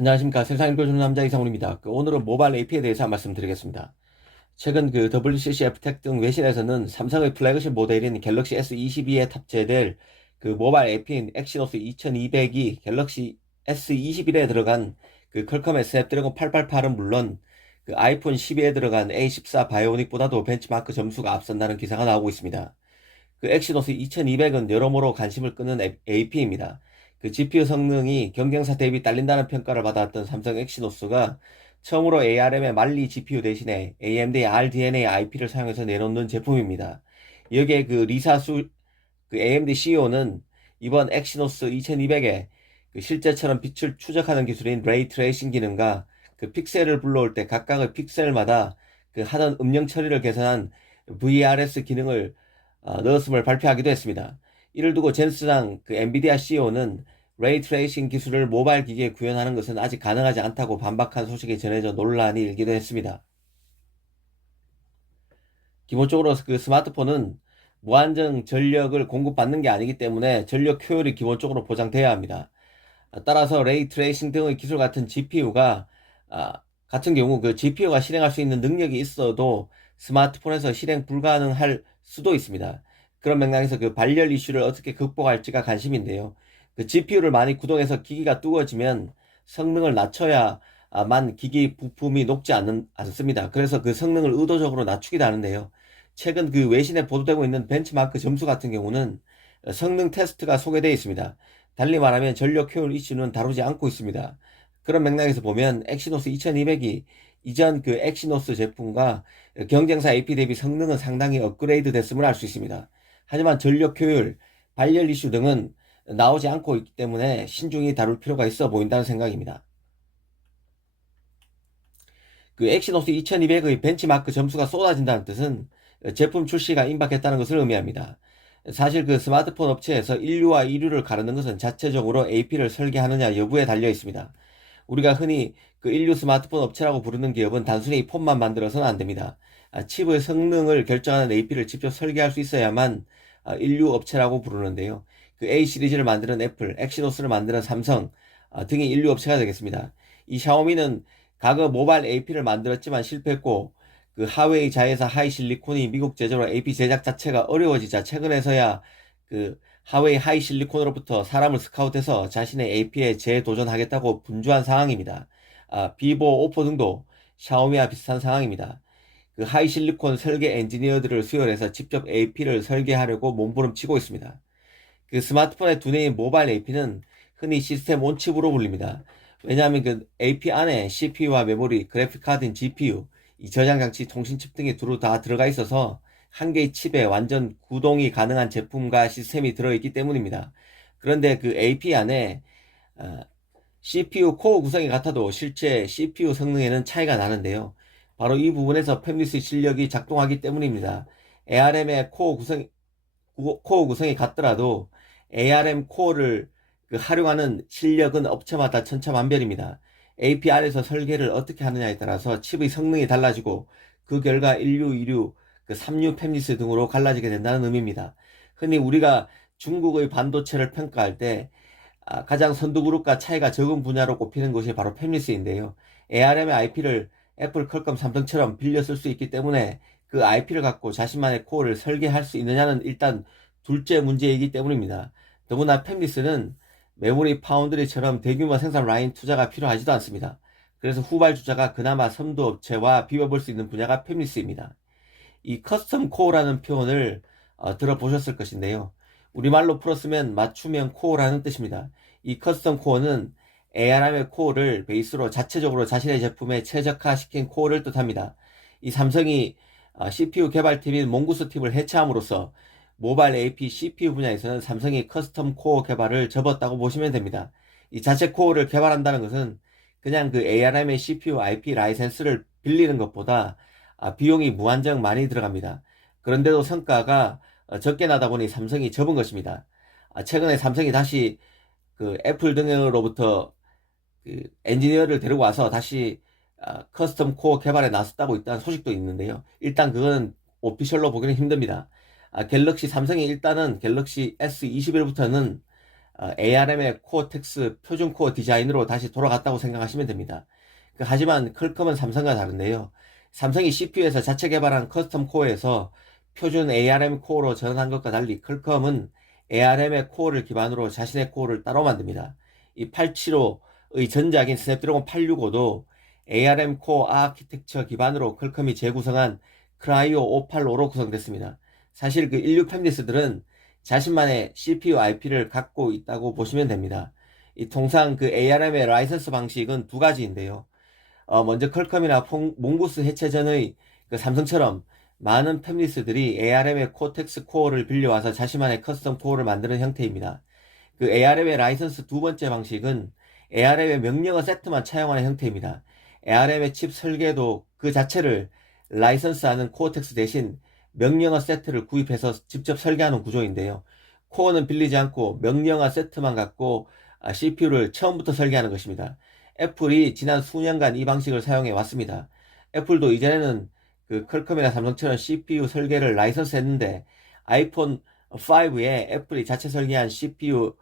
안녕하십니까. 세상 읽어주는 남자 이상훈입니다. 오늘은 모바일 AP에 대해서 말씀드리겠습니다. 최근 WCCF 텍 등 외신에서는 삼성의 플래그십 모델인 갤럭시 S22에 탑재될 모바일 AP인 엑시노스 2200이 갤럭시 S21에 들어간 퀄컴의 스냅드래곤 888은 물론 아이폰 12에 들어간 A14 바이오닉보다도 벤치마크 점수가 앞선다는 기사가 나오고 있습니다. 엑시노스 2200은 여러모로 관심을 끄는 AP입니다. GPU 성능이 경쟁사 대비 딸린다는 평가를 받았던 삼성 엑시노스가 처음으로 ARM의 말리 GPU 대신에 AMD RDNA IP를 사용해서 내놓는 제품입니다. 여기에 AMD CEO는 이번 엑시노스 2200에 실제처럼 빛을 추적하는 기술인 레이 트레이싱 기능과 픽셀을 불러올 때 각각의 픽셀마다 하던 음영 처리를 개선한 VRS 기능을 넣었음을 발표하기도 했습니다. 이를 두고 젠스랑 엔비디아 CEO는 레이 트레이싱 기술을 모바일 기기에 구현하는 것은 아직 가능하지 않다고 반박한 소식이 전해져 논란이 일기도 했습니다. 기본적으로 스마트폰은 무한정 전력을 공급받는 게 아니기 때문에 전력 효율이 기본적으로 보장돼야 합니다. 따라서 레이 트레이싱 등의 기술 같은 같은 경우 GPU가 실행할 수 있는 능력이 있어도 스마트폰에서 실행 불가능할 수도 있습니다. 그런 맥락에서 발열 이슈를 어떻게 극복할지가 관심인데요. GPU를 많이 구동해서 기기가 뜨거워지면 성능을 낮춰야만 기기 부품이 녹지 않습니다. 그래서 성능을 의도적으로 낮추기도 하는데요. 최근 외신에 보도되고 있는 벤치마크 점수 같은 경우는 성능 테스트가 소개되어 있습니다. 달리 말하면 전력 효율 이슈는 다루지 않고 있습니다. 그런 맥락에서 보면 엑시노스 2200이 이전 엑시노스 제품과 경쟁사 AP 대비 성능은 상당히 업그레이드 됐음을 알 수 있습니다. 하지만 전력 효율, 발열 이슈 등은 나오지 않고 있기 때문에 신중히 다룰 필요가 있어 보인다는 생각입니다. 엑시노스 2200의 벤치마크 점수가 쏟아진다는 뜻은 제품 출시가 임박했다는 것을 의미합니다. 사실 스마트폰 업체에서 인류와 이류를 가르는 것은 자체적으로 AP를 설계하느냐 여부에 달려 있습니다. 우리가 흔히 인류 스마트폰 업체라고 부르는 기업은 단순히 폰만 만들어서는 안 됩니다. 칩의 성능을 결정하는 AP를 직접 설계할 수 있어야만 인류 업체라고 부르는데요. A 시리즈를 만드는 애플, 엑시노스를 만드는 삼성 등이 인류 업체가 되겠습니다. 이 샤오미는 과거 모바일 AP를 만들었지만 실패했고 하웨이 자회사 하이실리콘이 미국 제조로 AP 제작 자체가 어려워지자 최근에서야 하웨이 하이실리콘으로부터 사람을 스카우트해서 자신의 AP에 재도전하겠다고 분주한 상황입니다. 비보, 오포 등도 샤오미와 비슷한 상황입니다. 하이실리콘 설계 엔지니어들을 수혈해서 직접 AP를 설계하려고 몸부림치고 있습니다. 스마트폰의 두뇌인 모바일 AP는 흔히 시스템 온칩으로 불립니다. 왜냐하면 AP 안에 CPU와 메모리, 그래픽카드인 GPU, 이 저장장치, 통신칩 등이 두루 다 들어가 있어서 한 개의 칩에 완전 구동이 가능한 제품과 시스템이 들어있기 때문입니다. 그런데 AP 안에 CPU 코어 구성이 같아도 실제 CPU 성능에는 차이가 나는데요. 바로 이 부분에서 팹리스 실력이 작동하기 때문입니다. ARM의 코어 구성이 같더라도 ARM 코어를 활용하는 실력은 업체마다 천차만별입니다. AP 안에서 설계를 어떻게 하느냐에 따라서 칩의 성능이 달라지고 그 결과 1류, 2류, 3류 팹리스 등으로 갈라지게 된다는 의미입니다. 흔히 우리가 중국의 반도체를 평가할 때 가장 선두그룹과 차이가 적은 분야로 꼽히는 것이 바로 팹리스인데요. ARM의 IP를 애플, 퀄컴, 삼성처럼 빌려 쓸 수 있기 때문에 그 IP를 갖고 자신만의 코어를 설계할 수 있느냐는 일단 둘째 문제이기 때문입니다. 더구나 팹리스는 메모리 파운드리처럼 대규모 생산 라인 투자가 필요하지도 않습니다. 그래서 후발주자가 그나마 선두 업체와 비벼볼 수 있는 분야가 팹리스입니다. 이 커스텀 코어라는 표현을 들어보셨을 것인데요. 우리말로 풀었으면 맞춤형 코어라는 뜻입니다. 이 커스텀 코어는 ARM의 코어를 베이스로 자체적으로 자신의 제품에 최적화시킨 코어를 뜻합니다. 이 삼성이 CPU 개발팀인 몽구스 팀을 해체함으로써 모바일 AP CPU 분야에서는 삼성이 커스텀 코어 개발을 접었다고 보시면 됩니다. 이 자체 코어를 개발한다는 것은 그냥 ARM의 CPU IP 라이센스를 빌리는 것보다 비용이 무한정 많이 들어갑니다. 그런데도 성과가 적게 나다 보니 삼성이 접은 것입니다. 최근에 삼성이 다시 애플 등으로부터 엔지니어를 데리고 와서 다시 커스텀 코어 개발에 나섰다고 있다는 소식도 있는데요. 일단 그건 오피셜로 보기는 힘듭니다. 삼성이 일단은 갤럭시 S21부터는 ARM의 코어텍스 표준 코어 디자인으로 다시 돌아갔다고 생각하시면 됩니다. 하지만 퀄컴은 삼성과 다른데요. 삼성이 CPU에서 자체 개발한 커스텀 코어에서 표준 ARM 코어로 전환한 것과 달리 퀄컴은 ARM의 코어를 기반으로 자신의 코어를 따로 만듭니다. 이 875의 전작인 스냅드래곤 865도 ARM 코어 아키텍처 기반으로 퀄컴이 재구성한 크라이오 585로 구성됐습니다. 사실 그 인류 팹리스들은 자신만의 CPU IP를 갖고 있다고 보시면 됩니다. 통상 그 ARM의 라이선스 방식은 두 가지인데요. 먼저 퀄컴이나 몽고스 해체 전의 그 삼성처럼 많은 팹리스들이 ARM의 코텍스 코어를 빌려와서 자신만의 커스텀 코어를 만드는 형태입니다. 그 ARM의 라이선스 두 번째 방식은 ARM의 명령어 세트만 차용하는 형태입니다. ARM의 칩 설계도 그 자체를 라이선스하는 코어텍스 대신 명령어 세트를 구입해서 직접 설계하는 구조인데요. 코어는 빌리지 않고 명령어 세트만 갖고 CPU를 처음부터 설계하는 것입니다. 애플이 지난 수년간 이 방식을 사용해 왔습니다. 애플도 이전에는 그 퀄컴이나 삼성처럼 CPU 설계를 라이선스 했는데 아이폰 5에 애플이 자체 설계한 CPU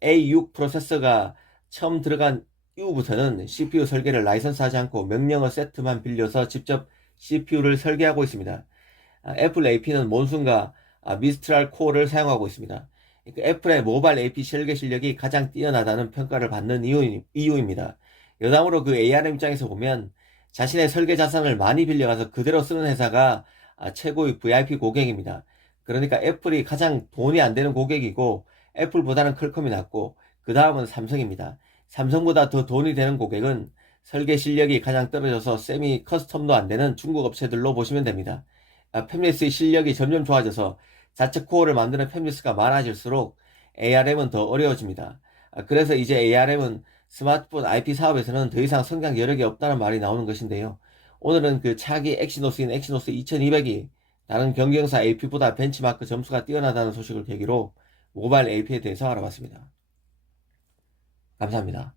A6 프로세서가 처음 들어간 이후부터는 CPU 설계를 라이선스하지 않고 명령어 세트만 빌려서 직접 CPU를 설계하고 있습니다. 애플 AP는 몬순과 미스트랄 코어를 사용하고 있습니다. 애플의 모바일 AP 설계 실력이 가장 뛰어나다는 평가를 받는 이유입니다. 여담으로 그 ARM 입장에서 보면 자신의 설계 자산을 많이 빌려가서 그대로 쓰는 회사가 최고의 VIP 고객입니다. 그러니까 애플이 가장 돈이 안 되는 고객이고 애플보다는 퀄컴이 낫고 그 다음은 삼성입니다. 삼성보다 더 돈이 되는 고객은 설계 실력이 가장 떨어져서 세미 커스텀도 안 되는 중국 업체들로 보시면 됩니다. 팹리스의 실력이 점점 좋아져서 자체 코어를 만드는 팹리스가 많아질수록 ARM은 더 어려워집니다. 그래서 이제 ARM은 스마트폰 IP 사업에서는 더 이상 성장 여력이 없다는 말이 나오는 것인데요. 오늘은 그 차기 엑시노스인 엑시노스 2200이 다른 경쟁사 AP보다 벤치마크 점수가 뛰어나다는 소식을 계기로 모바일 AP에 대해서 알아봤습니다. 감사합니다.